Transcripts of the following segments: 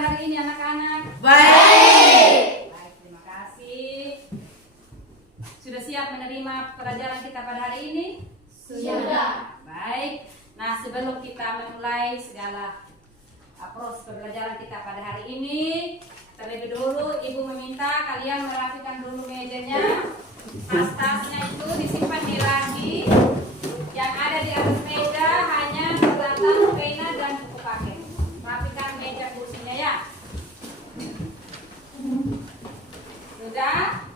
kabar hari ini anak-anak? Baik. Baik, terima kasih. Sudah siap menerima pelajaran kita pada hari ini? Sudah. Baik. Nah, sebelum kita memulai segala proses pembelajaran kita pada hari ini, terlebih dulu Ibu meminta kalian merapikan dulu mejanya. Tas-tasnya itu disimpan di laci. Yang ada di atas meja hanya catatan, pena, dan buku paket. Rapikan meja kursinya ya. Sudah?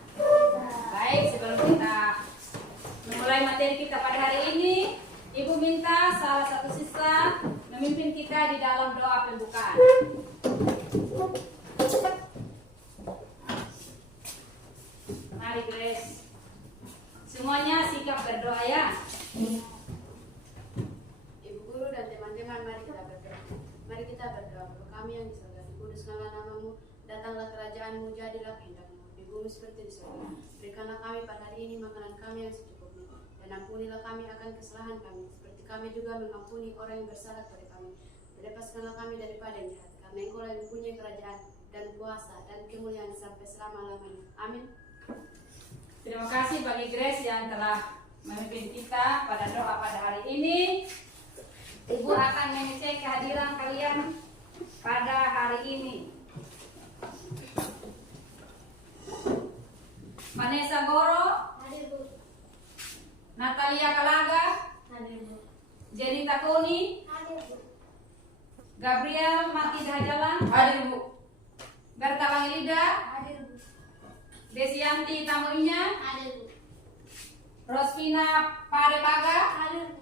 Baik, sebelum kita memulai materi kita pada hari ini, Ibu minta salah satu siswa memimpin kita di dalam doa pembukaan. Mari Grace. Semuanya sikap berdoa ya. Ibu guru dan teman-teman, mari kita berdoa. Mari kita berdoa. Bapa kami yang di surga, dikuduskanlah namamu, datanglah kerajaanmu, jadilah kehendakmu di bumi seperti di surga. Berikanlah kami pada hari ini makanan kami yang secukupnya, dan ampunilah kami akan kesalahan kami, seperti kami juga mengampuni orang yang bersalah kepada kami. Lepaskanlah kami daripada yang jahat, karena Engkau yang mempunyai kerajaan dan kuasa dan kemuliaan sampai selama-lamanya. Amin. Terima kasih bagi Grace yang telah memimpin kita pada doa pada hari ini. Ibu akan mengecek kehadiran kalian pada hari ini. Vanessa Goro, Hadir Bu. Natalia Kalaga, Hadir Bu. Jenny Takoni, Hadir Bu. Gabriel Mati Dajalan, Hadir Bu. Berta Langilida, Hadir Bu. Desianti Tamuinya, Hadir Bu. Rosvina Parepaga, Hadir Bu.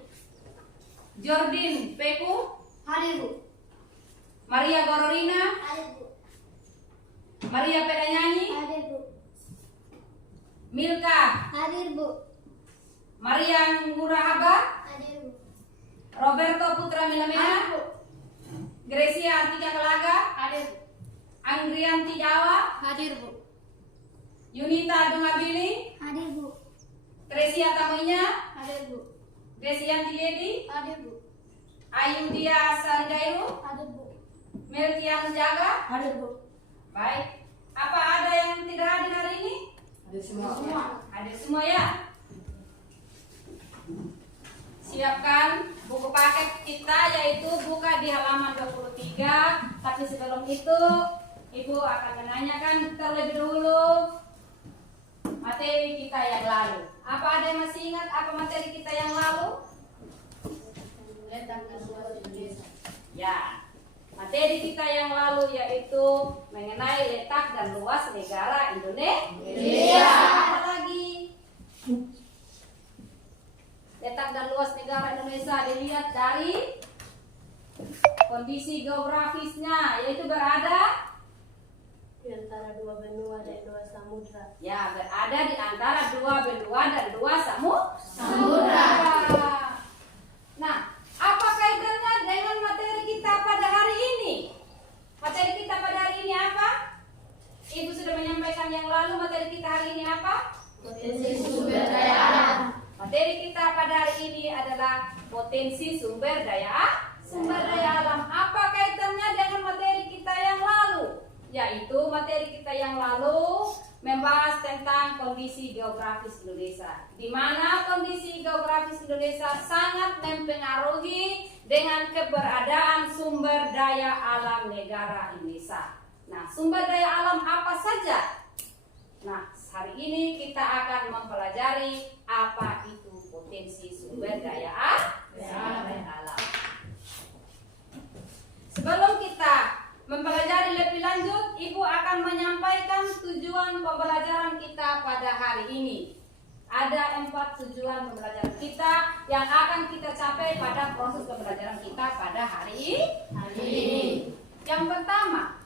Jordin Peku, Hadir Bu. Maria Gororina, Hadir Bu. Maria Pedanyanyi, Hadir Bu. Milka, Hadir Bu. Maria Ngurahaba, Hadir Bu. Roberto Putra Milamena, Bu. Grecia Artika Kalaga, Hadir Bu. Anggrianti Jawa, Hadir Bu. Yunita Dungabili, Hadir Bu. Tresia Tamuinya, Hadir Bu. Desianti Ledi, Hadir Bu. Ayudia Sarjairu, Hadir Bu. Melkian Jaga. Hadir Bu. Baik, apa ada yang tidak hadir hari ini? Hadir semua. Hadir semua ya. Siapkan buku paket kita, yaitu buka di halaman 23. Tapi sebelum itu Ibu akan menanyakan terlebih dulu materi kita yang lalu. Apa ada yang masih ingat apa materi kita yang lalu? Letak dan luas Indonesia. Ya, materi kita yang lalu yaitu mengenai letak dan luas negara Indonesia. Apa lagi? Letak dan luas negara Indonesia dilihat dari kondisi geografisnya, yaitu berada Di antara dua benua dan dua samudra. ya berada di antara dua benua dan dua samudra. Nah, apa kaitannya dengan materi kita pada hari ini? Materi kita pada hari ini apa? Ibu sudah menyampaikan yang lalu. Materi kita hari ini apa? Potensi sumber daya alam. Materi kita pada hari ini adalah potensi sumber daya alam. Apa kaitannya dengan materi kita yang lalu? Yaitu materi kita yang lalu membahas tentang kondisi geografis Indonesia, di mana kondisi geografis Indonesia sangat mempengaruhi dengan keberadaan sumber daya alam negara Indonesia. Nah, sumber daya alam apa saja? Nah, hari ini kita akan mempelajari apa itu potensi sumber daya alam. Sebelum kita mempelajari lebih lanjut, Ibu akan menyampaikan tujuan pembelajaran kita pada hari ini. Ada 4 tujuan pembelajaran kita yang akan kita capai pada proses pembelajaran kita pada hari ini. Yang pertama,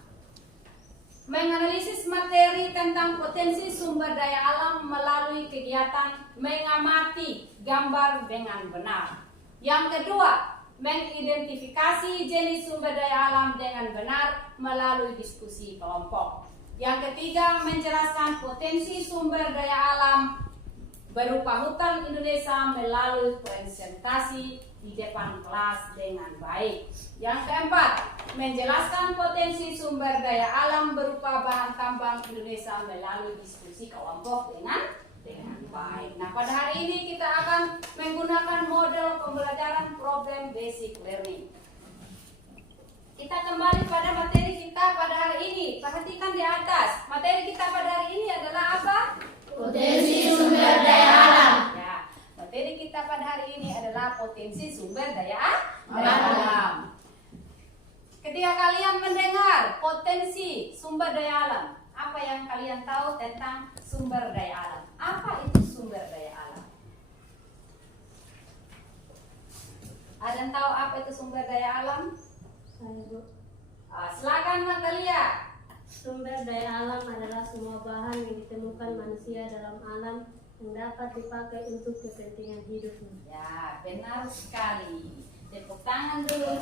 menganalisis materi tentang potensi sumber daya alam melalui kegiatan mengamati gambar dengan benar. Yang kedua, mengidentifikasi jenis sumber daya alam dengan benar melalui diskusi kelompok. Yang ketiga, menjelaskan potensi sumber daya alam berupa hutan Indonesia melalui presentasi di depan kelas dengan baik. Yang keempat, menjelaskan potensi sumber daya alam berupa bahan tambang Indonesia melalui diskusi kelompok dengan baik. Nah, pada hari ini kita akan menggunakan model pembelajaran problem basic learning. Kita kembali pada materi kita pada hari ini. Perhatikan di atas. Materi kita pada hari ini adalah apa? Potensi sumber daya alam. Ya, materi kita pada hari ini adalah potensi sumber daya alam. Ketika kalian mendengar potensi sumber daya alam, apa yang kalian tahu tentang sumber daya alam? Apa itu sumber daya alam? Ada yang tahu apa itu sumber daya alam? Saya, Bu. Silakan Natalia. Sumber daya alam adalah semua bahan yang ditemukan manusia dalam alam yang dapat dipakai untuk kepentingan hidupnya. Ya, benar sekali. Tepuk tangan dulu.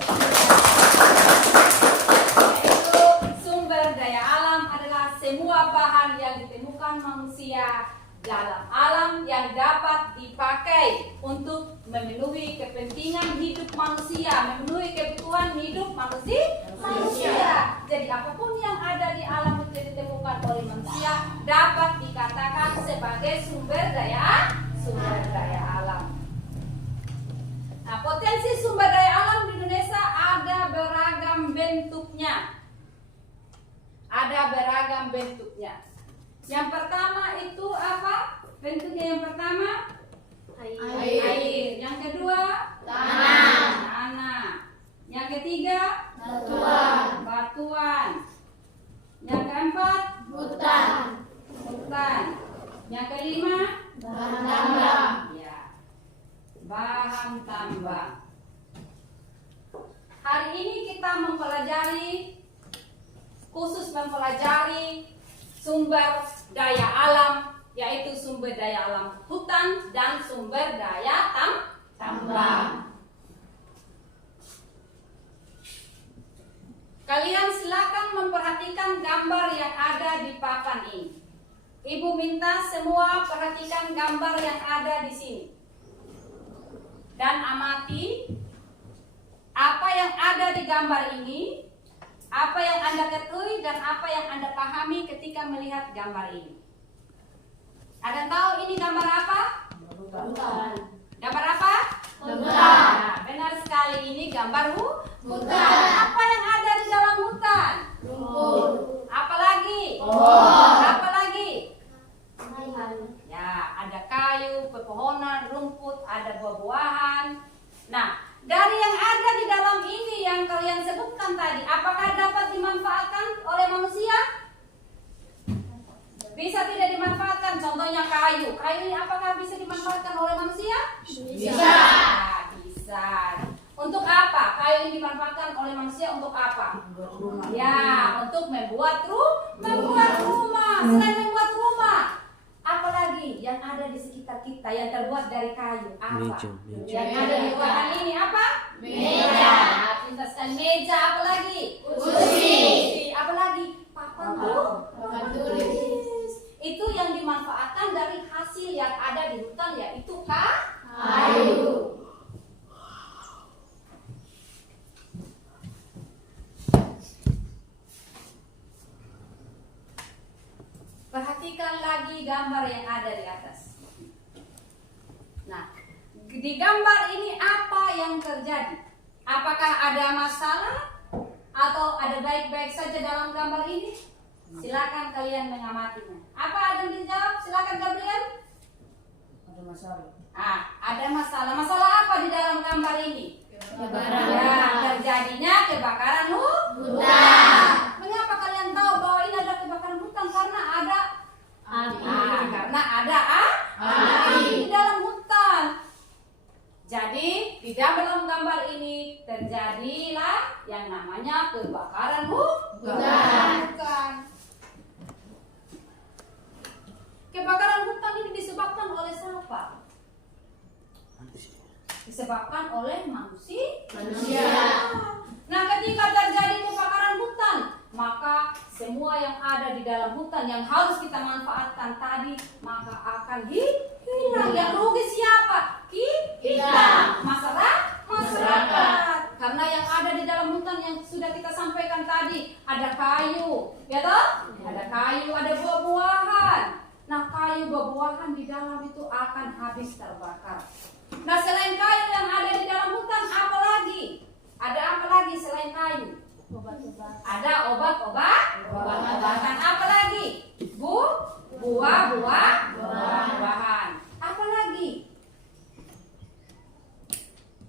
Yaitu sumber daya alam adalah semua bahan yang ditemukan manusia dalam alam yang dapat dipakai untuk memenuhi kepentingan hidup manusia, memenuhi kebutuhan hidup manusia. Jadi apapun yang ada di alam itu yang ditemukan oleh manusia dapat dikatakan sebagai sumber daya alam. Nah, potensi sumber daya alam di Indonesia ada beragam bentuknya. Yang pertama itu apa? Bentuknya yang pertama air. Yang kedua tanah. Yang ketiga batuan. Yang keempat hutan. Yang kelima bahan tambang. Ya, bahan tambang. Hari ini kita khusus mempelajari sumber daya alam, yaitu sumber daya alam hutan dan sumber daya tambang. Kalian silakan memperhatikan gambar yang ada di papan ini. Ibu minta semua perhatikan gambar yang ada di sini dan amati apa yang ada di gambar ini. Apa yang Anda ketahui dan apa yang Anda pahami ketika melihat gambar ini? Ada yang tahu ini gambar apa? Hutan. Gambar apa? Hutan. Nah, benar sekali, ini gambar hutan. Apa yang ada di dalam hutan? Rumput. Apalagi? Pohon. Apalagi? Ya, ada kayu, pepohonan, rumput, ada buah-buahan. Nah, dari yang ada di dalam ini yang kalian sebutkan tadi, apakah dapat dimanfaatkan oleh manusia? Bisa tidak dimanfaatkan? Contohnya kayu. Kayu ini apakah bisa dimanfaatkan oleh manusia? Bisa. Ya, bisa. Untuk apa? Kayu ini dimanfaatkan oleh manusia untuk apa? Ya, untuk membuat rumah. Selain membuat rumah, apalagi yang ada di sekitar kita yang terbuat dari kayu? Apa? Yang ada di ruangan ini apa? Meja. Pintar sekali. Meja, apalagi? Kursi. Apalagi? Papan tulis. Itu yang dimanfaatkan dari hasil yang ada di hutan, yaitu kayu. Perhatikan lagi gambar yang ada di atas. Nah, di gambar ini apa yang terjadi? Apakah ada masalah atau ada baik-baik saja dalam gambar ini? Silakan kalian mengamatinya. Apa ada yang dijawab? Silakan Gabriel. Ada masalah. Ada masalah. Masalah apa di dalam gambar ini? Kebakaran. Ya, terjadinya kebakaran Hutan. Mengapa kalian tahu bahwa ini ada kebakaran hutan? Karena ada api di dalam hutan. Jadi di dalam gambar ini terjadilah yang namanya kebakaran hutan. Kebakaran hutan ini disebabkan oleh siapa? Disebabkan oleh manusia. Nah, ketika terjadi kebakaran hutan, maka semua yang ada di dalam hutan yang harus kita manfaatkan tadi maka akan hilang. Yang rugi siapa? Kita. Masyarakat. Karena yang ada di dalam hutan yang sudah kita sampaikan ada kayu, ya toh? Ada kayu, ada buah-buahan. Nah, kayu buah-buahan di dalam itu akan habis terbakar. Nah, selain kayu yang ada di dalam hutan, apa lagi? Ada apa lagi selain kayu? Ada obat-obatan. Apa lagi? Buah-buahan. Apa lagi?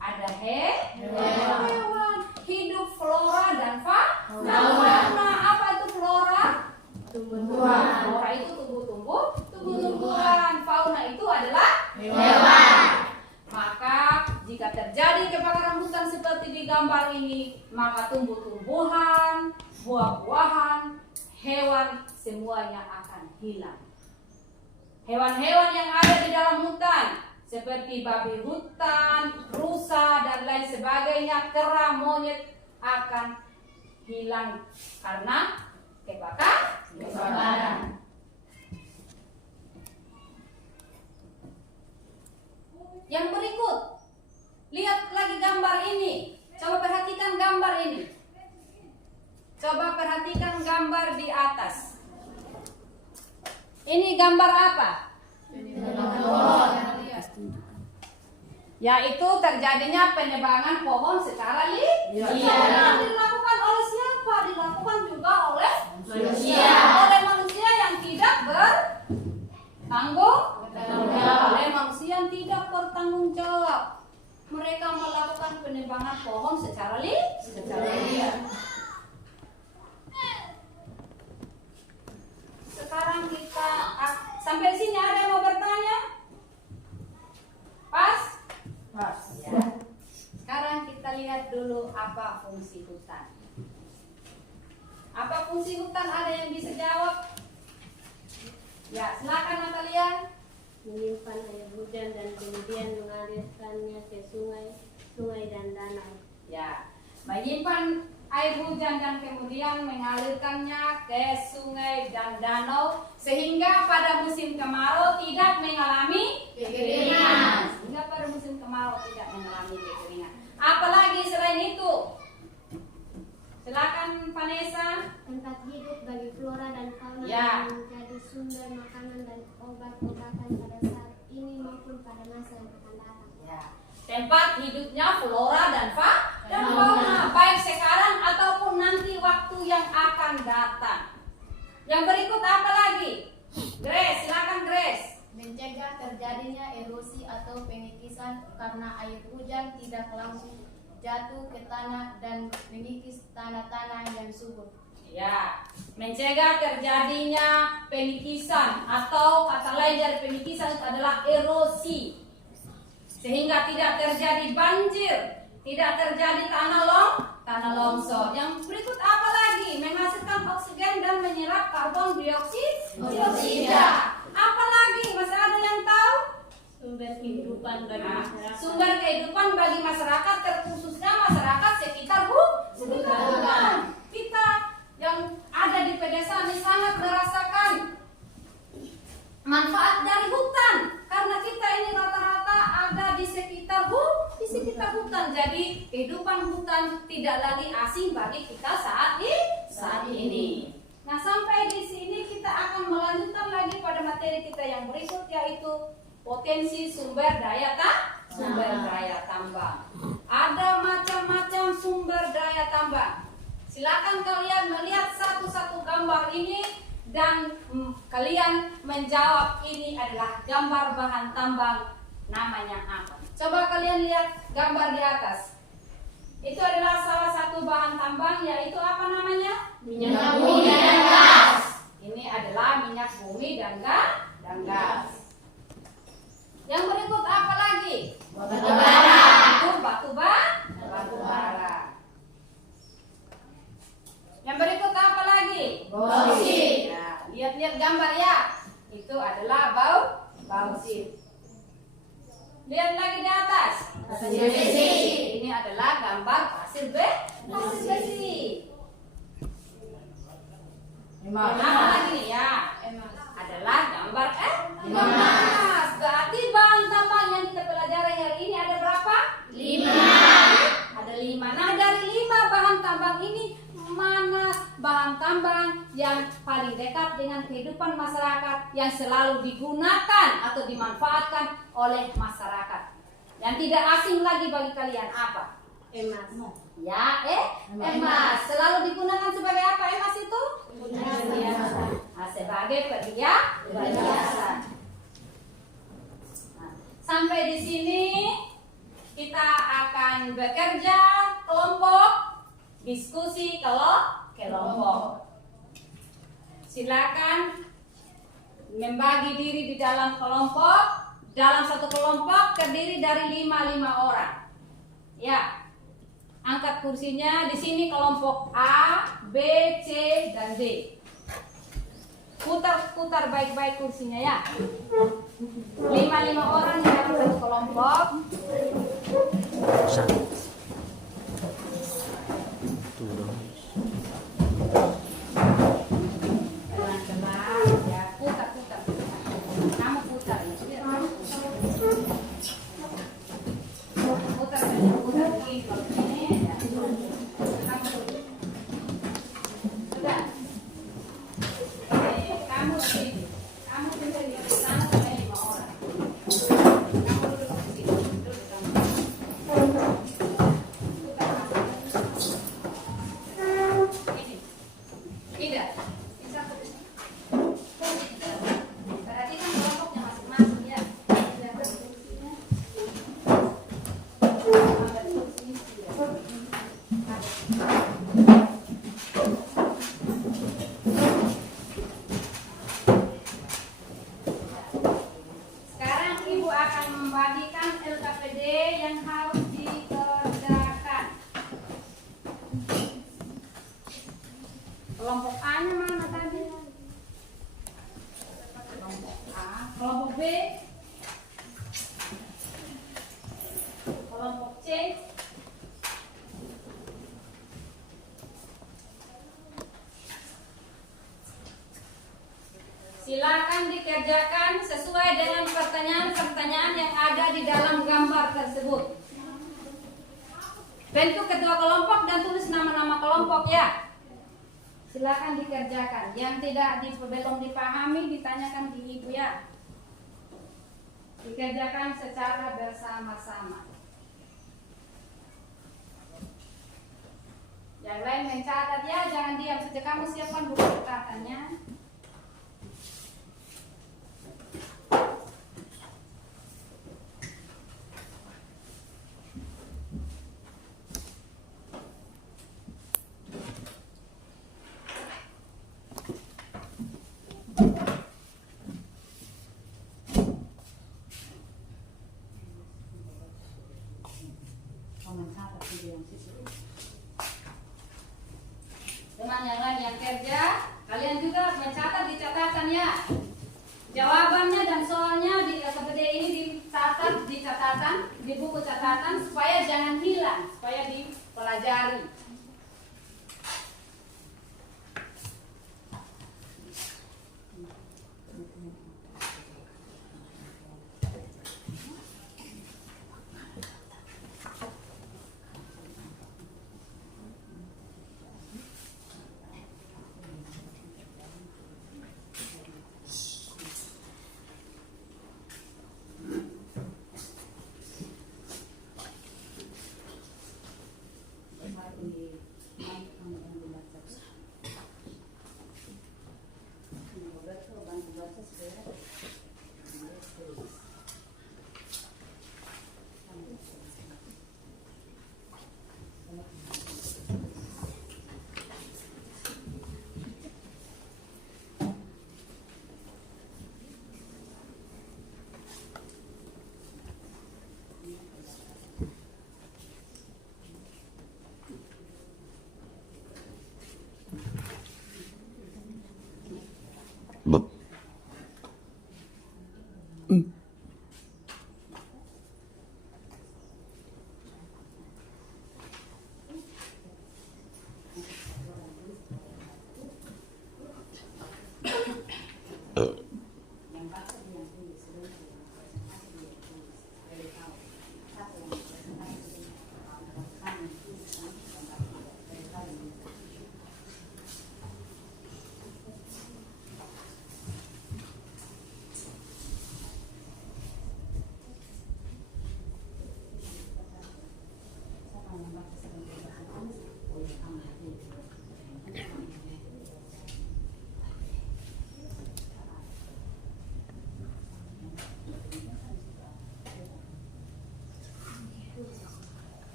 Ada hewan. Hidup flora dan fauna. Nah, apa itu flora? Tumbuh-tumbuhan. Flora itu tumbuh-tumbuhan. Fauna itu adalah Hewan. Maka jika terjadi kebakaran hutan seperti di gambar ini, maka tumbuh-tumbuhan, buah-buahan, hewan semuanya akan hilang. Hewan-hewan yang ada di dalam hutan seperti babi hutan, rusa dan lain sebagainya, kera, monyet akan hilang karena kebakaran. Yang berikut, lihat lagi gambar ini. Coba perhatikan gambar ini. Coba perhatikan gambar di atas. Ini gambar apa? Yaitu terjadinya penebangan pohon secara liar. Dilakukan oleh siapa? Dilakukan juga oleh manusia. Oleh manusia yang tidak bertanggung jawab. Oleh manusia yang tidak bertanggung jawab. Mereka melakukan penebangan pohon secara liar. Sekarang kita sampai sini ada yang mau bertanya? Pas? Ya. Sekarang kita lihat dulu apa fungsi hutan. Apa fungsi hutan? Ada yang bisa jawab? Ya, silakan Natalia. Menyimpan air hujan dan kemudian mengalirkannya ke sungai dan danau. Ya, menyimpan air hujan dan kemudian mengalirkannya ke sungai dan danau sehingga pada musim kemarau tidak mengalami kekeringan. Apalagi selain itu? Silakan Vanessa. Tempat hidup bagi flora dan fauna Ya. yang menjadi sumber makanan dan obat-obatan pada saat ini maupun pada masa yang akan datang. Ya. Tempat hidupnya flora dan fauna, baik sekarang ataupun nanti waktu yang akan datang. Yang berikut apa lagi? Grace, silakan Grace. Mencegah terjadinya erosi atau pengikisan karena air hujan tidak langsung jatuh ke tanah dan mengikis tanah-tanah yang subur. Ya, mencegah terjadinya pengikisan atau kata lain dari pengikisan itu adalah erosi. Sehingga tidak terjadi banjir, tidak terjadi tanah longsor. Yang berikut apa lagi? Menghasilkan oksigen dan menyerap karbon dioksida. Apa lagi? Masih ada yang tahu? Sumber kehidupan bagi masyarakat. Sumber kehidupan bagi masyarakat, terkhususnya masyarakat sekitar hutan. Kita yang ada di pedesaan ini sangat merasakan manfaat dari hutan karena kita ini rata-rata ada di sekitar hutan. Jadi kehidupan hutan tidak lagi asing bagi kita saat ini. Nah, sampai di sini kita akan melanjutkan lagi pada materi kita yang berikut, yaitu potensi sumber daya tambang. Ada macam-macam sumber daya tambang. Silakan kalian melihat satu-satu gambar ini dan kalian menjawab ini adalah gambar bahan tambang namanya apa. Coba kalian lihat gambar di atas. Itu adalah salah satu bahan tambang, yaitu apa namanya? Minyak bumi dan gas. Ini adalah minyak bumi dan gas. Yang berikut apa lagi? Batu bara. Itu batu bara. Yang berikut apa lagi? Bauksit. Ya, lihat-lihat gambar ya. Itu adalah bauksit. Lihat lagi di atas. Pasir besi. Ini adalah gambar pasir besi. Apa lagi ya? Adalah gambar emas. Berarti bahan tambang yang kita pelajari hari ini ada berapa? 5. Ada 5. Nah, dari 5 bahan tambang ini mana bahan alam tambang yang paling dekat dengan kehidupan masyarakat yang selalu digunakan atau dimanfaatkan oleh masyarakat. Yang tidak asing lagi bagi kalian apa? Emas. Ya, emas. Selalu digunakan sebagai apa emas itu? Perhiasan. Nah, sebagai perhiasan. Nah, sampai di sini kita akan bekerja kelompok, diskusi kelompok. Silakan membagi diri di dalam kelompok. Dalam satu kelompok terdiri dari 5 orang. Ya. Angkat kursinya di sini kelompok A, B, C, dan D. Putar baik-baik kursinya ya. 5 orang di dalam satu kelompok. Pelan-pelan ya, putar. Kamu putar ya. Putar begini kalau ini. Sudah. Kamu sini. Kamu bisa di sana sampai 5 orang. Kamu duduk di sini. Duduk kamu. Ini. Tidak. Bisa berarti kan kelompoknya masing-masing ya. Tidak ada kursinya. Sekarang Ibu akan membagikan LKPD yang harus dikerjakan. Kelompok A-nya mana tadi? Kelompok A, kelompok B, kelompok C, silakan dikerjakan sesuai dengan pertanyaan-pertanyaan yang ada di dalam gambar tersebut. Bentuk ketua kelompok dan tulis nama-nama kelompok ya. Silakan dikerjakan. Yang belum dipahami ditanyakan ke Ibu ya. Dikerjakan secara bersama-sama. Yang lain mencatat ya, jangan diam saja. Kamu siapkan buku catatannya. Teman yang lain yang kerja, kalian juga mencatat di catatan ya. Jawabannya dan soalnya di LKPD ini dicatat di catatan, di buku catatan supaya jangan hilang, supaya dipelajari.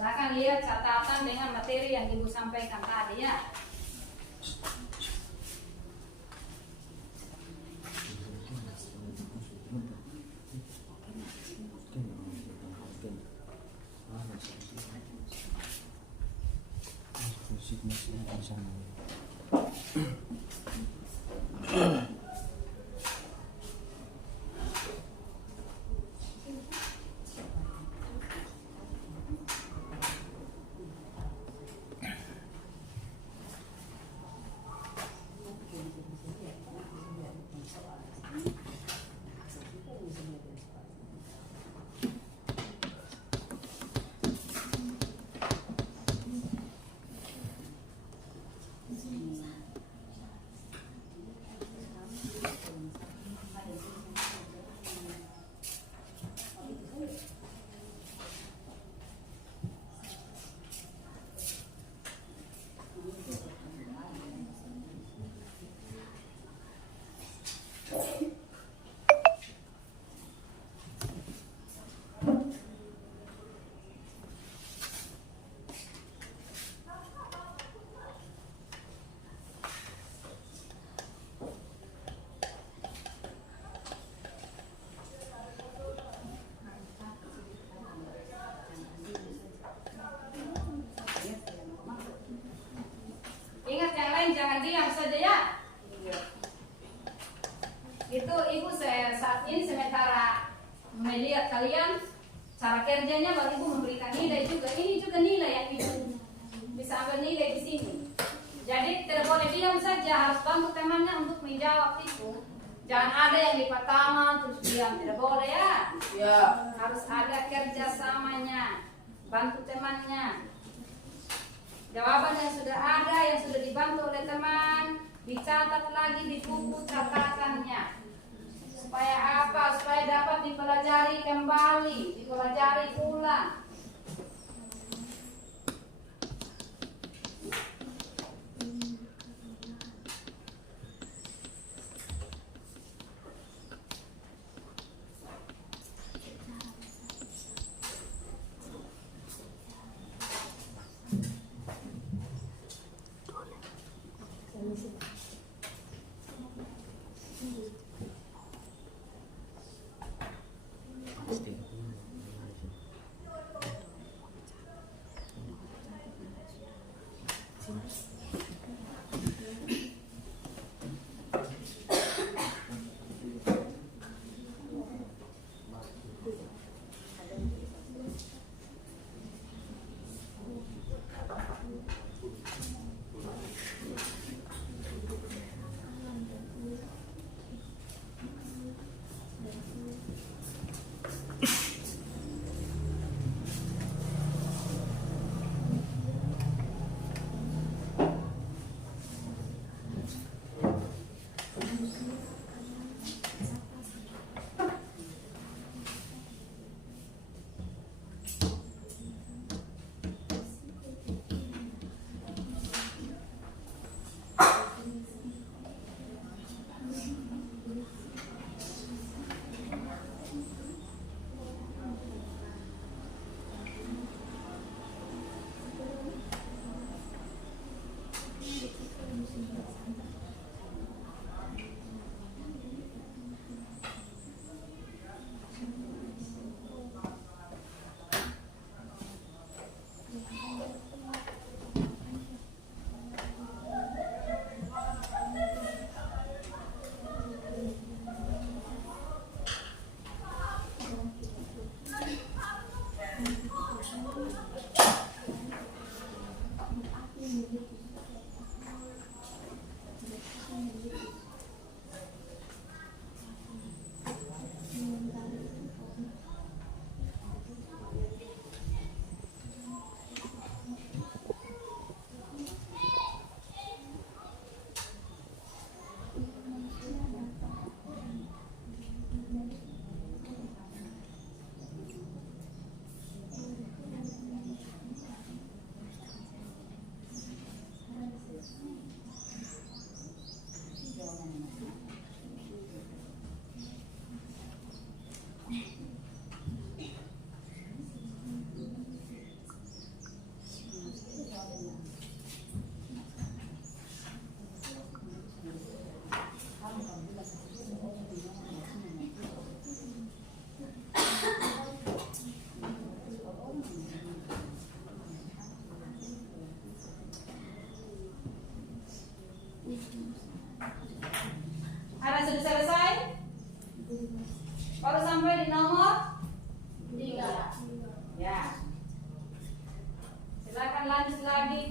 Silakan lihat catatan dengan materi yang Ibu sampaikan tadi ya. Ingat yang lain jangan diam saja ya. Itu Ibu saat ini sementara melihat kalian cara kerjanya, baru Ibu memberikan nilai juga. Ini juga nilai yang Ibu bisa ambil nilai di sini. Jadi tidak boleh diam saja, harus bantu temannya untuk menjawab itu. Jangan ada yang lipat tangan terus diam, tidak boleh ya. Ya. Harus ada kerjasamanya, bantu temannya. Jawaban yang sudah ada, yang sudah dibantu oleh teman, dicatat lagi di buku catatannya. Supaya apa? Supaya dapat dipelajari kembali, dipelajari ulang.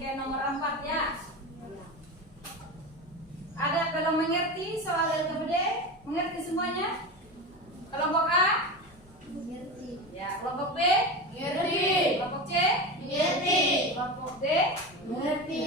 bagian nomor 4 ya. Ada belum mengerti soal LKPD? Mengerti semuanya? Kelompok A? Mengerti. Ya, kelompok B? Mengerti. Kelompok C? Mengerti. Kelompok D? Mengerti.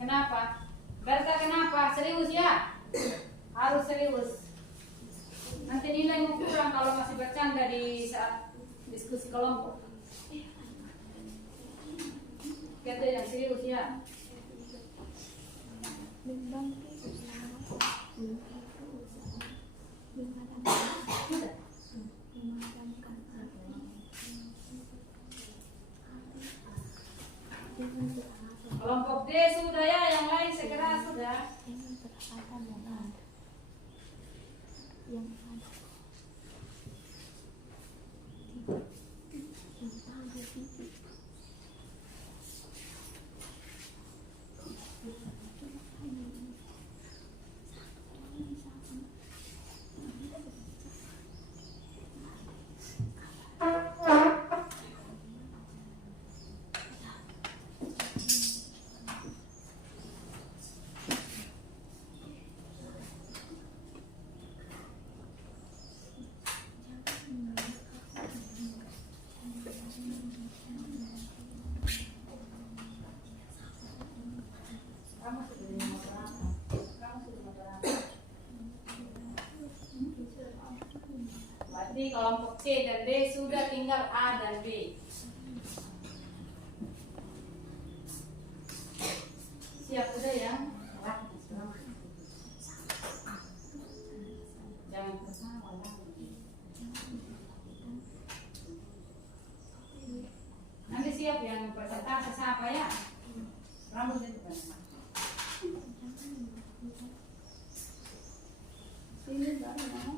Kenapa? Berta kenapa? Serius ya? Harus serius. Nanti nilai mau kurang kalau masih bercanda di saat diskusi kelompok. Kita yang serius ya. Kelompok D sudah ya, yang lain segera sudah. Berarti kelompok C dan D sudah, tinggal A dan B. Siap udah ya? Jangan tersawa lagi. Nanti siap yang presentasi siapa ya? Rambut itu kan. Sini baru mau.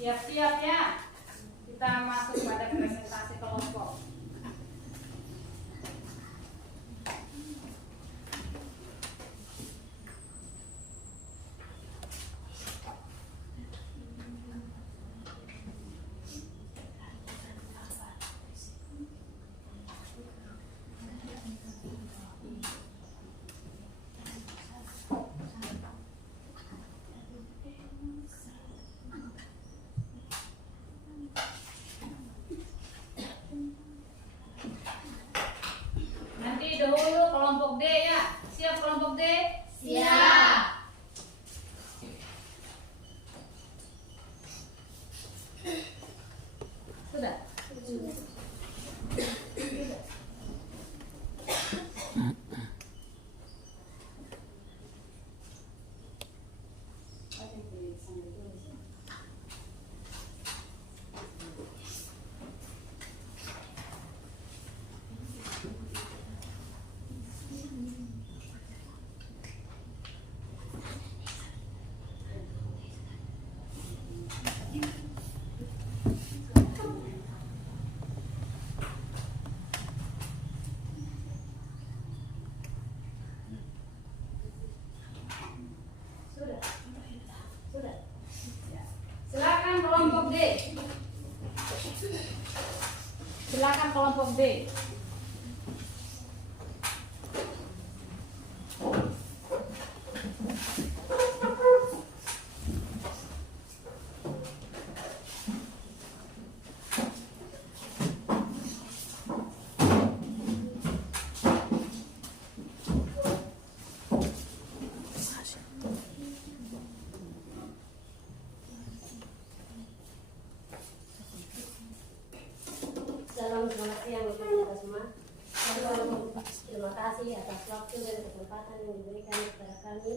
Siap-siap ya. Kita masuk pada presentasi kelompok. Dahulu kelompok D ya. Siap kelompok D? Siap. Sudah? Silakan kelompok D. Silakan kelompok D. Selamat siang untuk kita semua. Terima kasih atas waktu dan kesempatan yang diberikan kepada kami.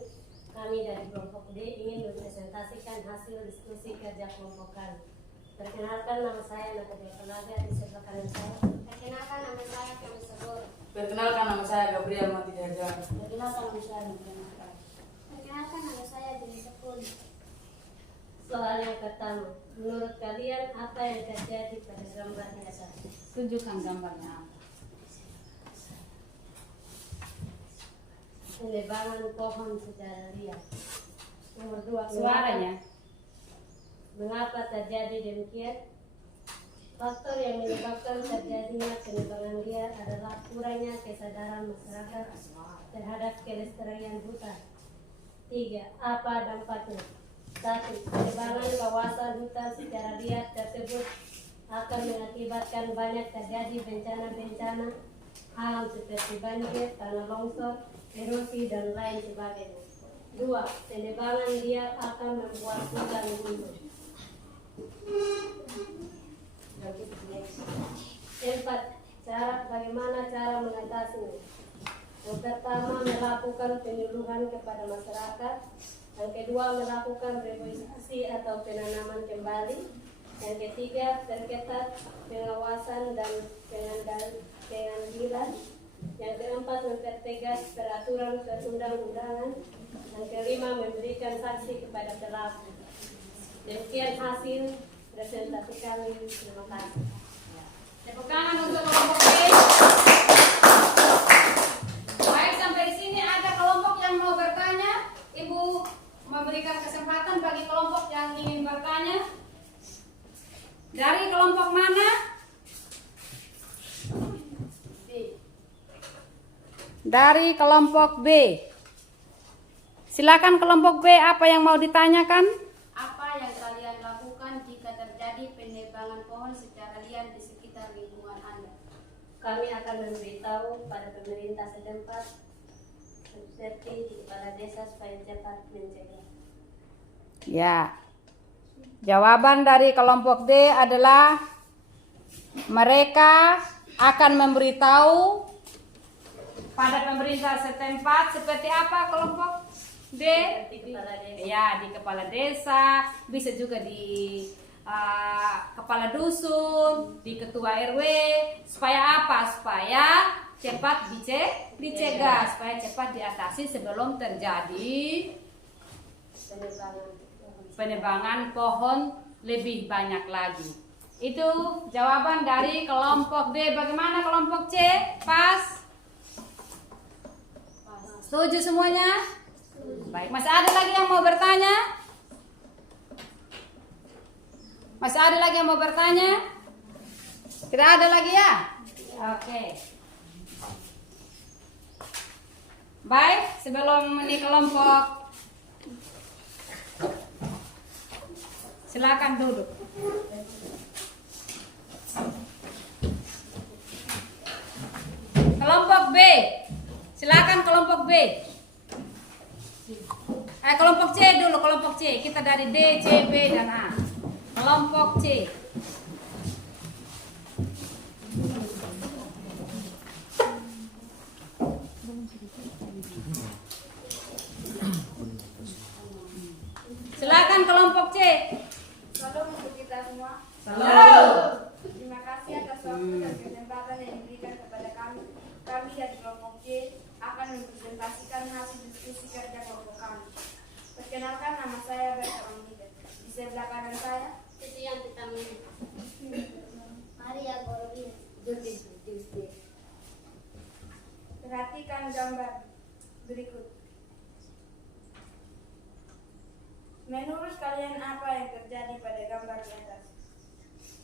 Kami dari kelompok D ingin mempresentasikan hasil diskusi kerja kelompok kami. Perkenalkan, nama saya Natalia Pelaga, di sebelah kanan saya. Perkenalkan nama saya Kami Sabor. Perkenalkan, nama saya Gabriel Mati Diajar. Perkenalkan, nama saya Natalia Pelaga. Perkenalkan nama saya Jenny Sepul. Soal yang pertama, menurut kalian apa yang terjadi pada gambar di atas? Tunjukkan gambarnya. Penebangan pohon secara liar. Nomor 2, Suaranya. mengapa terjadi demikian? Faktor yang menyebabkan terjadinya penebangan liar adalah kurangnya kesadaran masyarakat terhadap kelestarian hutan. 3. Apa dampaknya? 1. Penebangan kawasan hutan secara liar tersebut akan mengakibatkan banyak terjadi bencana-bencana alam seperti banjir, tanah longsor, erosi, dan lain sebagainya. 2. Penebangan liar akan membuat hutan gundul. 4. Bagaimana cara mengatasinya? Yang pertama, melakukan penyuluhan kepada masyarakat. Yang kedua, melakukan reboisasi atau penanaman kembali. Yang ketiga, perketat pengawasan dan pengambilan. Yang keempat, mempertegas peraturan perundang-undangan. Yang kelima, memberikan sanksi kepada pelaku. Demikian hasil presentasi kami. Terima kasih. Tepuk tangan untuk kelompok D. Baik, sampai di sini ada kelompok yang mau bertanya? kelompok mana? B. Dari kelompok B. Silakan kelompok B, apa yang mau ditanyakan? Apa yang kalian lakukan jika terjadi penebangan pohon secara liar di sekitar lingkungan Anda? Kami akan memberitahu pada pemerintah setempat seperti di kepala desa supaya cepat mencegah. Ya. Jawaban dari kelompok D adalah mereka akan memberitahu pada pemerintah setempat seperti apa kelompok D? Di kepala desa. Ya, di kepala desa, bisa juga di kepala dusun, di ketua RW, supaya apa? Supaya cepat dicegah, supaya cepat diatasi sebelum terjadi penebangan pohon lebih banyak lagi. Itu jawaban dari kelompok D. Bagaimana kelompok C? Pas? Setuju semuanya? Baik, masih ada lagi yang mau bertanya? Masih ada lagi yang mau bertanya? Tidak ada lagi ya? Oke. Baik, sebelum ini kelompok, silakan duduk. Kelompok B, silakan kelompok B. Kelompok C dulu, kelompok C. Kita dari D, C, B, dan A. Kelompok C. Silakan kelompok C. Salam untuk kita semua. Salam. Terima kasih atas waktu dan kesempatan yang diberikan kepada kami. Kami dari kelompok C akan mempresentasikan hasil diskusi kerja kelompok kami. Perkenalkan, nama saya Berta Mangida. Di sebelah kanan saya, Itu yang kita Maria Gorobina. perhatikan gambar berikut. Menurut kalian apa yang terjadi pada gambar di atas?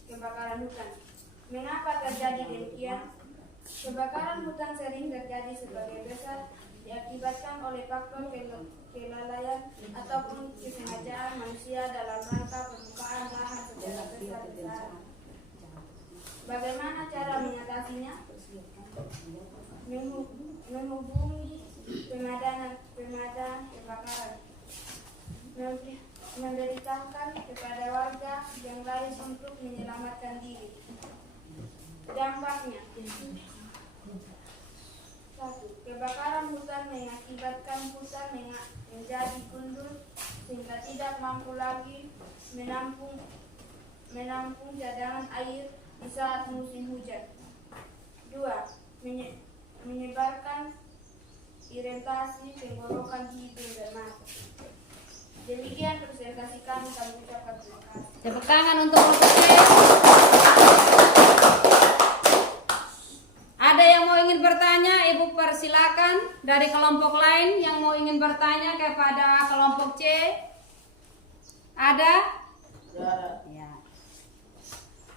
Kebakaran hutan. Mengapa terjadi demikian? Kebakaran hutan sering terjadi sebagai besar diakibatkan oleh faktor kelalaian ataupun kesengajaan manusia dalam rangka pembukaan lahan secara besar-besaran. Bagaimana cara mengatasinya? Menghubungi pemadam kebakaran. Memberitahukan kepada warga yang lain untuk menyelamatkan diri. Dampaknya: 1. Kebakaran hutan mengakibatkan hutan menjadi gundul sehingga tidak mampu lagi menampung cadangan air di saat musim hujan. 2. Menyebarkan iritasi tenggorokan hidung dan mata. Demikian presentasi kami ucapkan terima kasih. Tepuk tangan untuk kelompok C. Ada yang mau ingin bertanya? Ibu persilakan dari kelompok lain yang mau ingin bertanya kepada kelompok C. Ada? Ya.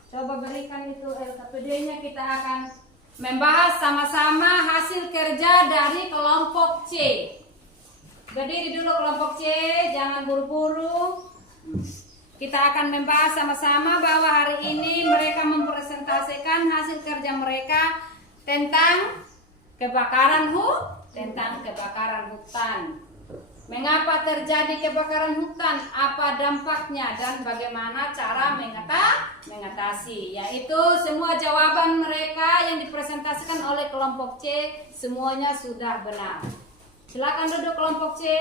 Coba berikan itu LKPD-nya, kita akan membahas sama-sama hasil kerja dari kelompok C. Berdiri dulu kelompok C, jangan buru-buru. Kita akan membahas sama-sama bahwa hari ini mereka mempresentasikan hasil kerja mereka tentang kebakaran hutan. Mengapa terjadi kebakaran hutan? Apa dampaknya dan bagaimana cara mengatasi? Yaitu semua jawaban mereka yang dipresentasikan oleh kelompok C semuanya sudah benar. Silakan duduk kelompok C.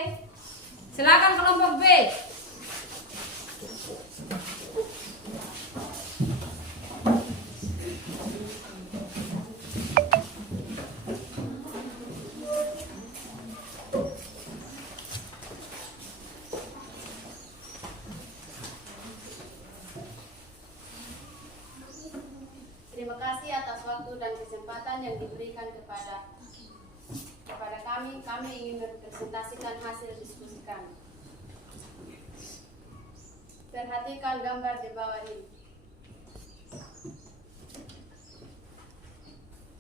Silakan kelompok B. Terima kasih atas waktu dan kesempatan yang diberikan kepada kami. Kami ingin mempresentasikan hasil diskusi kami. Perhatikan gambar di bawah ini.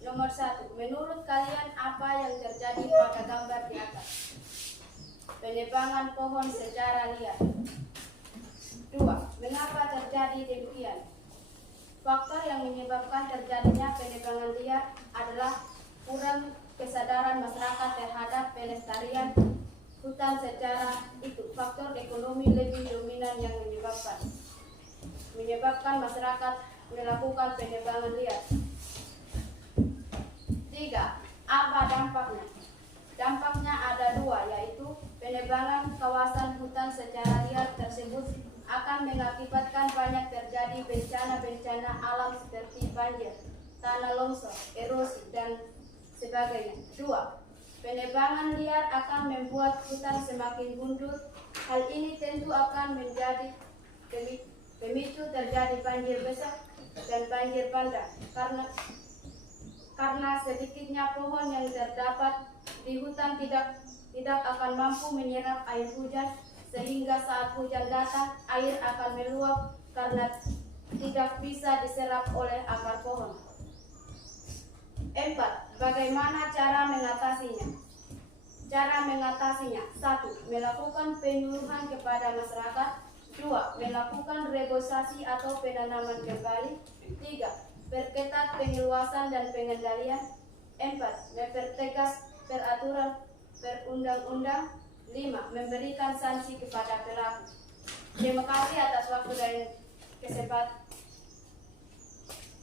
Nomor 1. Menurut kalian apa yang terjadi pada gambar di atas? Penebangan pohon secara liar. 2. Mengapa terjadi demikian? Faktor yang menyebabkan terjadinya penebangan liar adalah kurang kesadaran masyarakat terhadap pelestarian hutan secara itu. Faktor ekonomi lebih dominan yang menyebabkan masyarakat melakukan penebangan liar. 3. Apa dampaknya? Dampaknya ada 2, yaitu penebangan kawasan hutan secara liar tersebut akan mengakibatkan banyak terjadi bencana-bencana alam seperti banjir, tanah longsor, erosi, dan sebagainya. 2. Penebangan liar akan membuat hutan semakin gundul. Hal ini tentu akan menjadi pemicu terjadi banjir besar dan banjir bandang karena sedikitnya pohon yang terdapat di hutan tidak akan mampu menyerap air hujan, sehingga saat hujan datang air akan meluap karena tidak bisa diserap oleh akar pohon. 4. Bagaimana cara mengatasinya? Cara mengatasinya: 1. Melakukan penyuluhan kepada masyarakat. 2. Melakukan reboisasi atau penanaman kembali. 3. Perketat pengeluasan dan pengendalian. 4. Mempertegas peraturan perundang-undang. 5. Memberikan sanksi kepada pelaku. Terima kasih atas waktu dan kesempatan.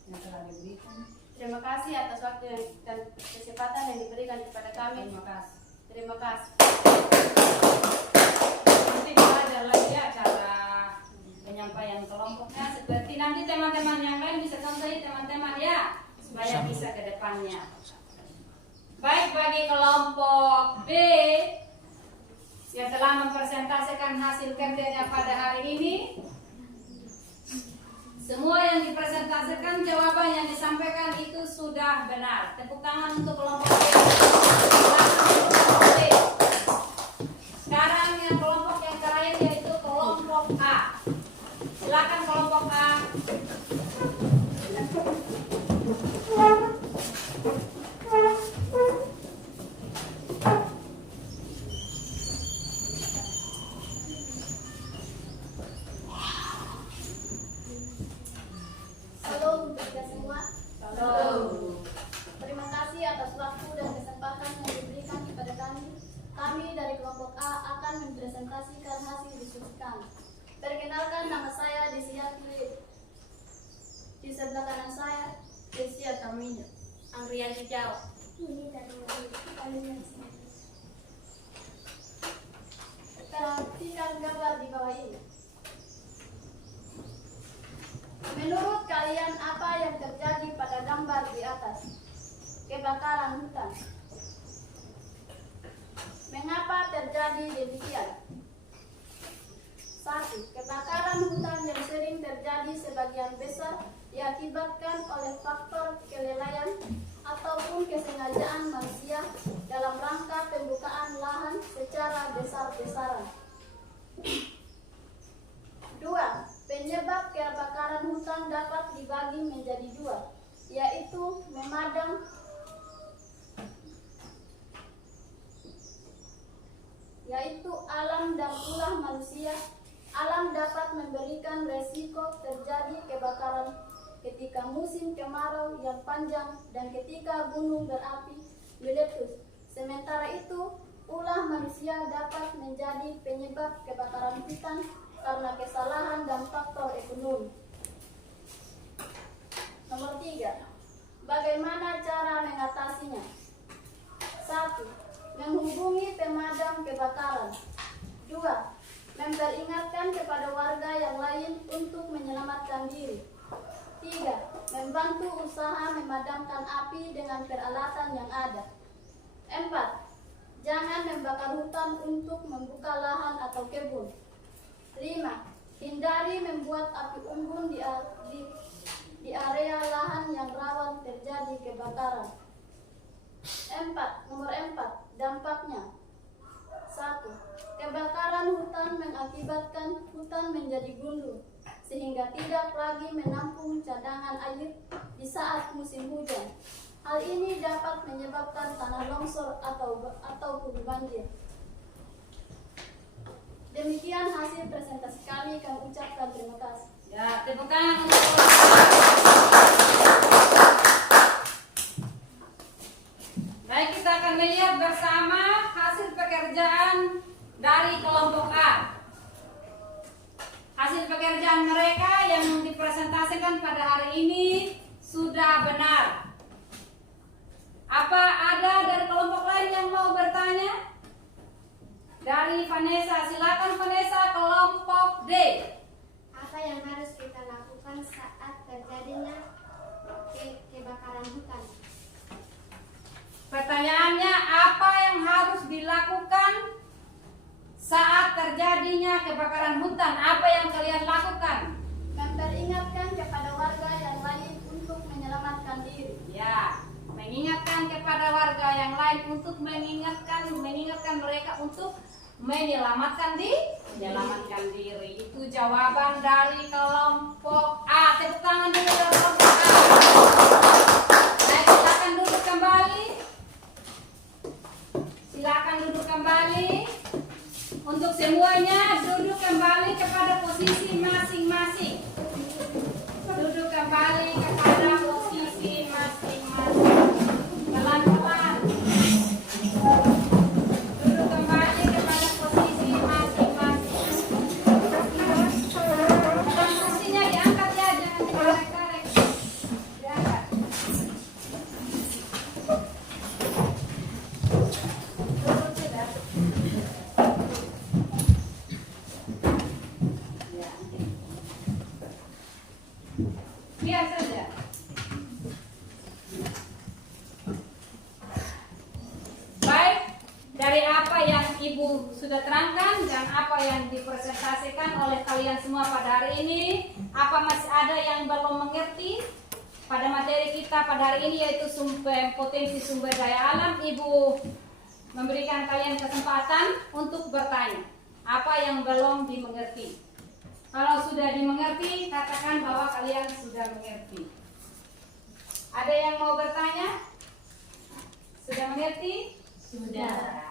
Yang telah diberikan. Terima kasih atas waktu dan kesempatan yang diberikan kepada kami. Terima kasih. Terima kasih. Nanti belajar lagi ya cara penyampaian kelompoknya. Seperti nanti teman-teman yang lain bisa contohi teman-teman ya, supaya bisa ke depannya. Baik, bagi kelompok B yang telah mempresentasikan hasil kerjanya pada hari ini, semua yang dipresentasikan, jawaban yang disampaikan itu sudah benar. Tepuk tangan untuk kelompok B. Sekarang yang kelompok yang terakhir yaitu kelompok A. Silakan kelompok A. Halo untuk kita semua. Halo. Terima kasih atas waktu dan kesempatan yang diberikan kepada kami. Kami dari kelompok A akan mempresentasikan hasil diskusi kami. Perkenalkan, nama saya Desiatri. Di sebelah kanan saya Desia Tamina, Angrianti Jawa. Ini dari perhatikan gambar di bawah ini. Menurut kalian apa yang terjadi pada gambar di atas? Kebakaran hutan. Mengapa terjadi demikian? 1. Kebakaran hutan yang sering terjadi sebagian besar diakibatkan oleh faktor kelalaian ataupun kesengajaan manusia dalam rangka pembukaan lahan secara besar-besaran. 2. Penyebab kebakaran hutan dapat dibagi menjadi 2, yaitu memadam alam dan ulah manusia. Alam dapat memberikan resiko terjadi kebakaran ketika musim kemarau yang panjang dan ketika gunung berapi meletus. Sementara itu, ulah manusia dapat menjadi penyebab kebakaran hutan karena kesalahan dan faktor ekonomi. Nomor 3. Bagaimana cara mengatasinya? 1. Menghubungi pemadam kebakaran. 2. Memperingatkan kepada warga yang lain untuk menyelamatkan diri. 3. Membantu usaha memadamkan api dengan peralatan yang ada. 4. Jangan membakar hutan untuk membuka lahan atau kebun. 5. Hindari membuat api unggun di area lahan yang rawan terjadi kebakaran. Nomor 4. Dampaknya. 1. Kebakaran hutan mengakibatkan hutan menjadi gundul, sehingga tidak lagi menampung cadangan air di saat musim hujan. Hal ini dapat menyebabkan tanah longsor ataupun banjir. Demikian hasil presentasi kami. Kami ucapkan terima kasih. Ya, tepuk tangan untuk baik, kita akan melihat bersama hasil pekerjaan dari kelompok A. Hasil pekerjaan mereka yang dipresentasikan pada hari ini sudah benar. Apa ada dari kelompok lain yang mau bertanya? Dari Vanessa, silakan Vanessa, kelompok D. Apa yang harus kita lakukan saat terjadinya kebakaran hutan? Pertanyaannya, apa yang harus dilakukan saat terjadinya kebakaran hutan? Apa yang kalian lakukan? Memperingatkan kepada warga yang lain untuk menyelamatkan diri. Ya, mengingatkan kepada warga yang lain untuk mengingatkan mereka untuk menyelamatkan diri. Itu jawaban dari kelompok A. Tepuk tangan dulu dari kelompok A. Baik, silakan duduk kembali. Silakan duduk kembali. Untuk semuanya duduk kembali kepada posisi masing-masing. Duduk kembali kepada posisi masing-masing. Pelan-pelan. Duduk kembali kepada posisi masing-masing. Posisinya diangkat ya, jangan dikarek-karek. Diangkat. Duduk sudah. Ya. Biar saja. Baik, dari apa yang Ibu sudah terangkan dan apa yang dipresentasikan oleh kalian semua pada hari ini, apa masih ada yang belum mengerti pada materi kita pada hari ini, yaitu potensi sumber daya alam? Ibu memberikan kalian kesempatan untuk bertanya apa yang belum dimengerti. Kalau sudah dimengerti, katakan bahwa kalian sudah mengerti. Ada yang mau bertanya? Sudah mengerti? Sudah.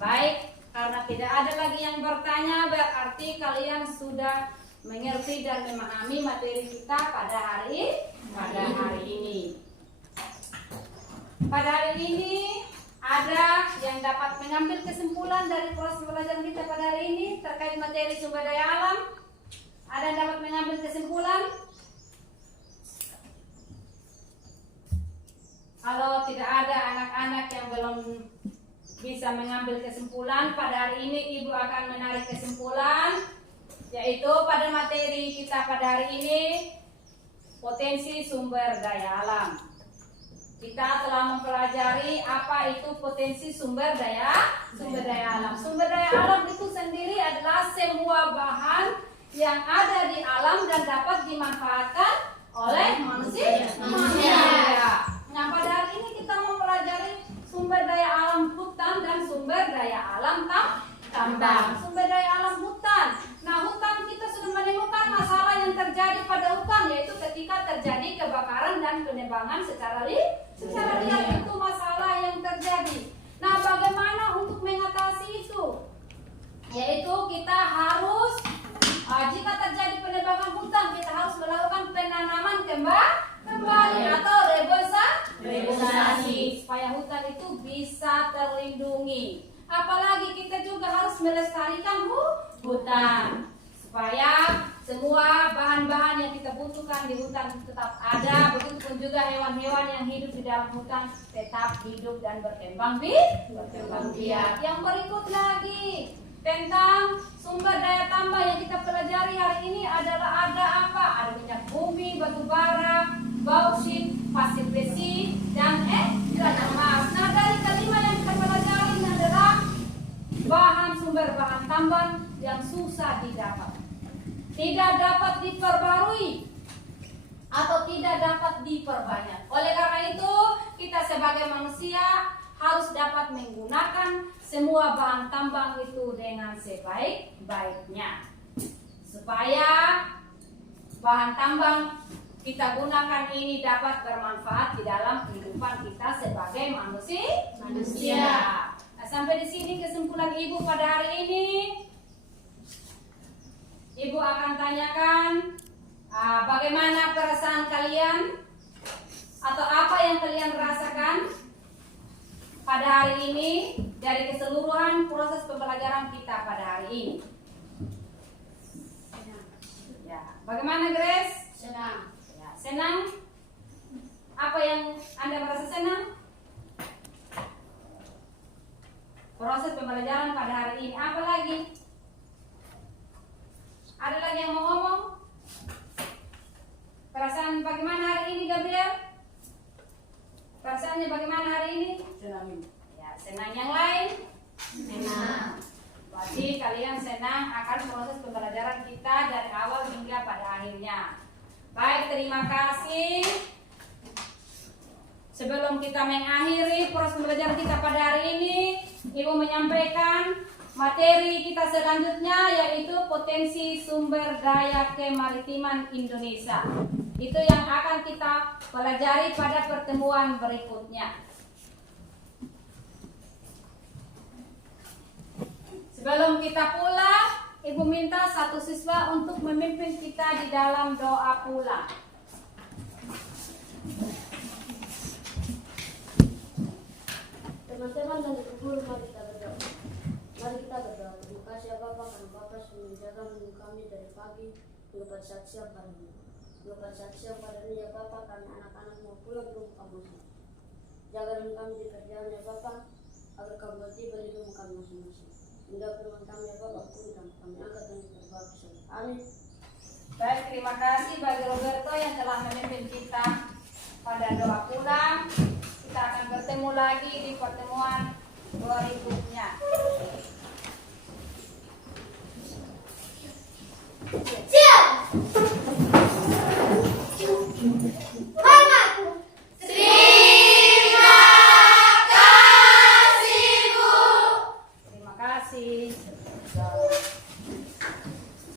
Baik, karena tidak ada lagi yang bertanya, berarti kalian sudah mengerti dan memahami materi kita pada hari ini. Pada hari ini ada yang dapat mengambil kesimpulan dari proses pembelajaran kita pada hari ini terkait materi sumber daya alam. Ada yang dapat mengambil kesimpulan? Kalau tidak ada anak-anak yang belum bisa mengambil kesimpulan, pada hari ini Ibu akan menarik kesimpulan, yaitu pada materi kita pada hari ini, potensi sumber daya alam. Kita telah mempelajari apa itu potensi sumber daya alam. Sumber daya alam itu sendiri adalah semua bahan yang ada di alam dan dapat dimanfaatkan oleh manusia. Nah, pada hari ini kita mempelajari sumber daya alam hutan dan sumber daya alam tambang. Sumber daya alam hutan. Nah, hutan kita sudah menemukan masalah yang terjadi pada hutan, yaitu ketika terjadi kebakaran dan penebangan secara liar. Itu masalah yang terjadi. Nah, bagaimana untuk mengatasi itu? Yaitu kita harus jika terjadi penebangan hutan, kita harus melakukan penanaman kembali atau reboisasi supaya hutan itu bisa terlindungi. Apalagi kita juga harus melestarikan hutan supaya semua bahan-bahan yang kita butuhkan di hutan tetap ada. Begitupun juga hewan-hewan yang hidup di dalam hutan tetap hidup dan berkembang biak. Yang berikut lagi tentang sumber daya tambah yang kita pelajari hari ini adalah ada apa? Ada minyak bumi, batu bara, bauksit, pasir besi, dan emas. Nah, dari kelima yang kita pelajari adalah sumber bahan tambang yang susah didapat, tidak dapat diperbarui atau tidak dapat diperbanyak. Oleh karena itu, kita sebagai manusia harus dapat menggunakan semua bahan tambang itu dengan sebaik-baiknya supaya bahan tambang kita gunakan ini dapat bermanfaat di dalam kehidupan kita sebagai manusia. Nah, sampai di sini kesimpulan Ibu pada hari ini. Ibu akan tanyakan bagaimana perasaan kalian atau apa yang kalian rasakan pada hari ini dari keseluruhan proses pembelajaran kita pada hari ini. Ya, bagaimana Grace? Senang. Ya, senang. Apa yang Anda merasa senang? Proses pembelajaran pada hari ini. Apa lagi? Ada lagi yang mau ngomong? Perasaan bagaimana hari ini Gabriel? Perasaannya bagaimana hari ini? Senang ini. Ya, senang. Yang lain? Senang. Berarti kalian senang akan proses pembelajaran kita dari awal hingga pada akhirnya. Baik, terima kasih. Sebelum kita mengakhiri proses pembelajaran kita pada hari ini, Ibu menyampaikan materi kita selanjutnya, yaitu potensi sumber daya kemaritiman Indonesia. Itu yang akan kita pelajari pada pertemuan berikutnya. Sebelum kita pulang, Ibu minta satu siswa untuk memimpin kita di dalam doa pulang. Teman-teman dan ibu guru, mari kita berdoa. Mari kita berdoa. Terima kasih ya Bapak, karena Bapak sudah menjaga menunggu kami dari pagi hingga pada saat siang pada ini. Hingga pada saat siang pada ini ya Bapak, karena anak-anak mau pulang ke rumah kamu. Jaga kami di kerjaan ya Bapak, agar kami tiba di rumah kami masing-masing. Hingga firman kami ya Bapak pun kami angkat dan terbaik. Amin. Baik, terima kasih bagi Roberto yang telah memimpin kita pada doa pulang. Kita akan bertemu lagi di pertemuan berikutnya. Siap. Hormat. Terima kasih Bu. Terima kasih.